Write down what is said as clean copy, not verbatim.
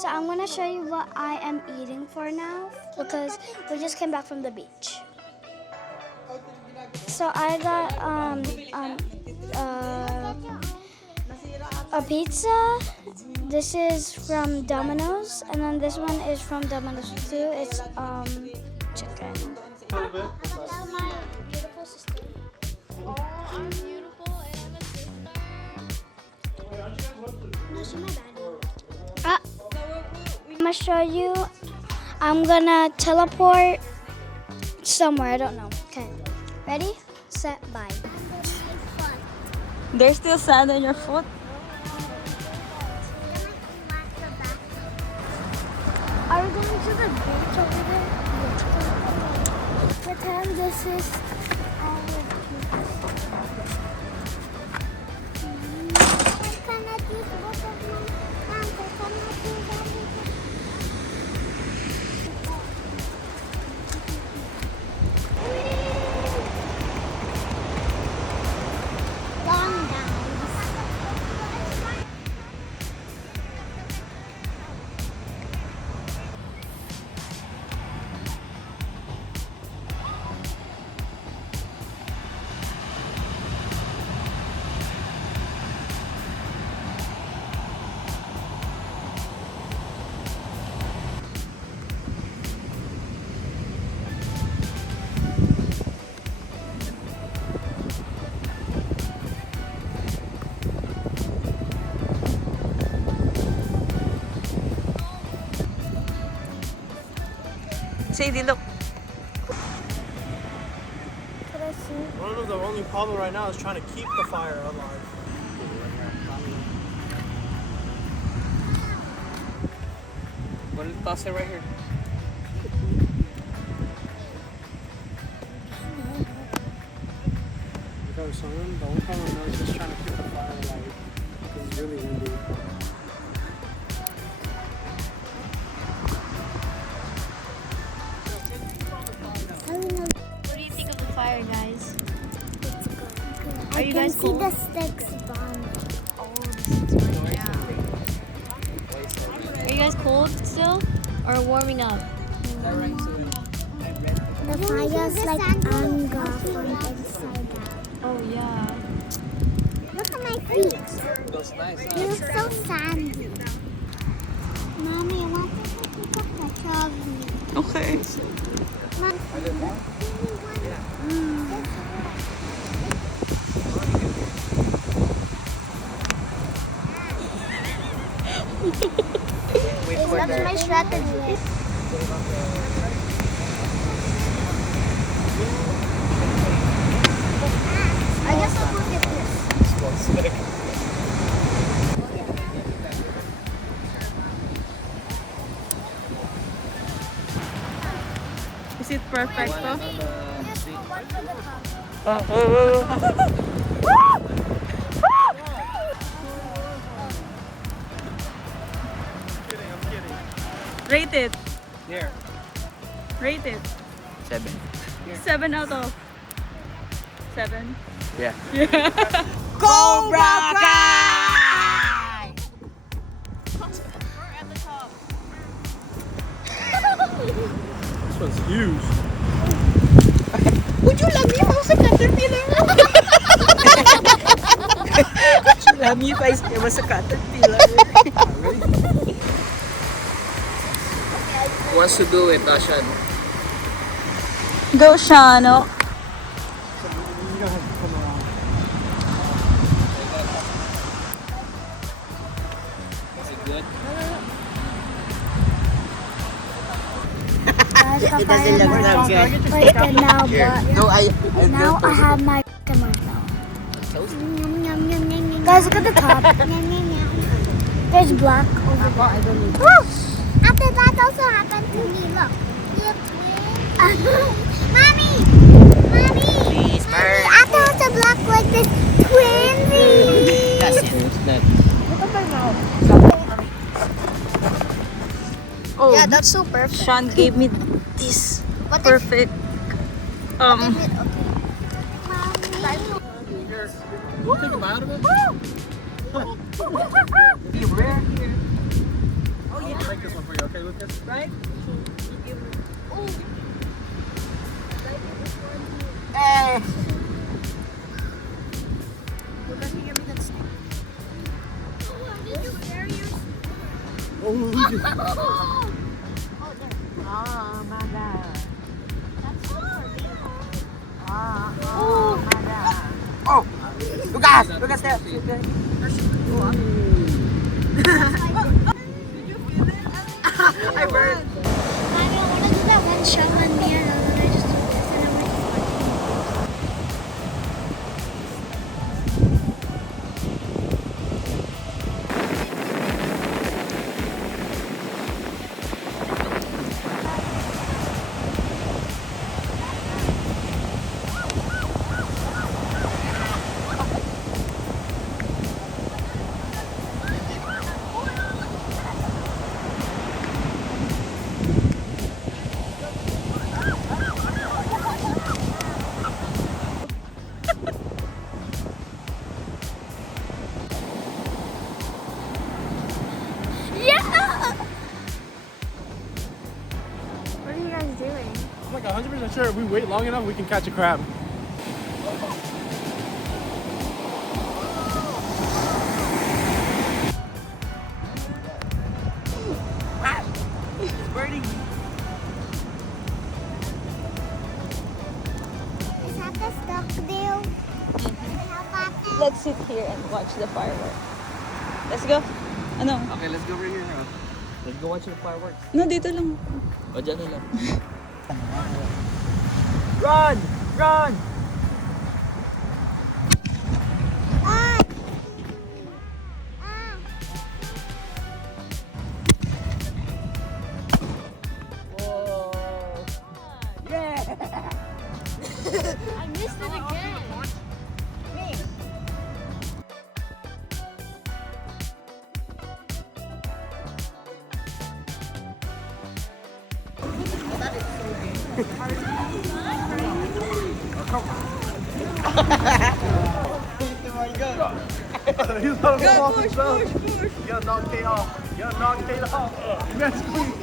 So I'm gonna show you what I am eating for now because we just came back from the beach. So I got a pizza. This is from Domino's, and then this one is from Domino's too. It's chicken. Hello, my beautiful sister. Oh, I'm beautiful and I'm a sister. No, she's my bad. I'm gonna show you. I'm gonna teleport somewhere. I don't know. Okay. Ready, set, bye. There's still sand on your foot. Are we going to the beach over there? Pretend this is our Sadie, look. One of the only problem right now is trying to keep the fire alive. We'll toss it right here. Because someone, the only problem now is just trying to keep the fire alive. Because it's really windy. What do you think of the fire, guys? It's good. Are you guys cold? I can see the sticks burning. Oh, this is right now. Are you guys cold still? Or warming up? The fire's like anger from inside out. Oh, yeah. Look at my feet. Feels nice, They huh? look so sandy. Mommy, I want to take a picture of me. Okay. Mom. Wait for That's my strategy. I guess I'll look at this. Is it perfect? Rate it. Here. Rate it. 7. 7 out of 7. Yeah. Cobra Kai! We're at the top. This one's huge. Would you love me if I was a caterpillar? Would you love me if I was a caterpillar? Who wants to do it, Ashan? Go, Shano. You don't have to come around. Is it good? It doesn't look that good. Wait, and now, but No, now I have my tomato. Yum, yum, yum, yum, yum. Guys, look at the top. Yum, yum, yum. There's black over there. I don't need After that also happened to me. Look. Mommy! Mommy! Please, Mer. After it's a black like this twinsie. That's it. Oh, Yeah, that's so perfect. Sean gave me this What perfect. Mommy. You take a bite of it? Be rare here. Oh, take this one for you, okay, Lucas? Right? Hey! Lucas, can you give me that stick? Did you bury your Oh, Lucas. Oh my god. Oh! Lucas! Lucas, there! I burned. I don't want to do that one shot on me and then I just do this and I'm like, yeah! What are you guys doing? I'm like 100% sure if we wait long enough, we can catch a crab. It's burning. Is that the stuck deal? Let's sit here and watch the fireworks. Let's go. Ano? Okay, let's go over here now. Let's go watch the fireworks. No, dito lang. O, dyan na lang. Run! Run! I missed it again. He's not go, push, push. You gotta knock Kate off. You gotta knock Kate off. Yes, please.